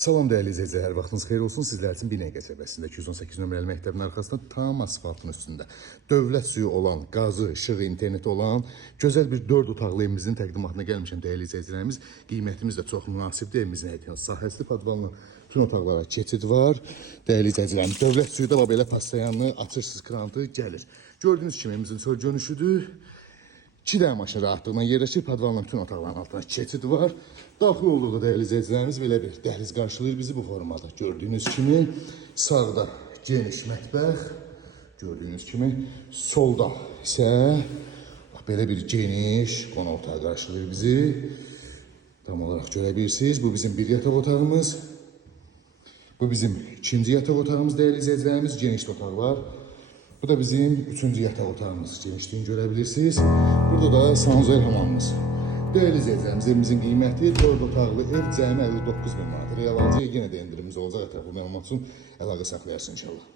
Salam dəyərli izləyicilər, hər vaxtınız xeyir olsun. Sizlər üçün Binəqə qəsəbəsində 218 nömrəli məktəbin arxasında tam asfaltın üstündə dövlət suyu olan, qazı, işığı, interneti olan gözəl bir 4 otaqlı evimizin təqdimatına gəlmişəm dəyərli izləyicilərimiz. Qiymətimiz də çox münasibdir. Evimizin həyətinin sahəsi podvalına bütün otaqlara keçid var. Dəyərli izləyicilərimiz, dövlət suyu da belə pastayanlı, açırsız krantı gəlir. Gördüyünüz kimi evimizin çöl görünüşüdür. 2 dənə maşın rahatlığına yerləşir, podvalın bütün otaqların altına keçid var. Daxil olduğu dəyərli izləyicilərimiz belə bir dəhliz qarşılayır bizi bu formada. Gördüyünüz kimi sağda geniş mətbəx, gördüyünüz kimi solda isə belə bir geniş qonaq otağı qarşılayır bizi. Tam olaraq görə bilirsiniz, bu bizim bir yataq otağımız. Bu bizim ikinci yataq otağımız dəyərli izləyicilərimiz, geniş otaq var. Bu da bizim 3-cü yataq otağımız. Genişliğini görebilirsiniz. Burada da sanuzel hamamımız. Değerli izləyicilərimiz, evimizin qiyməti 4 otaqlı ev cəmi 59 bin manat. Real alıcıya yenə də endirimimiz olacaq. Ətraflı məlumat üçün əlaqə saxlayarsın inşallah.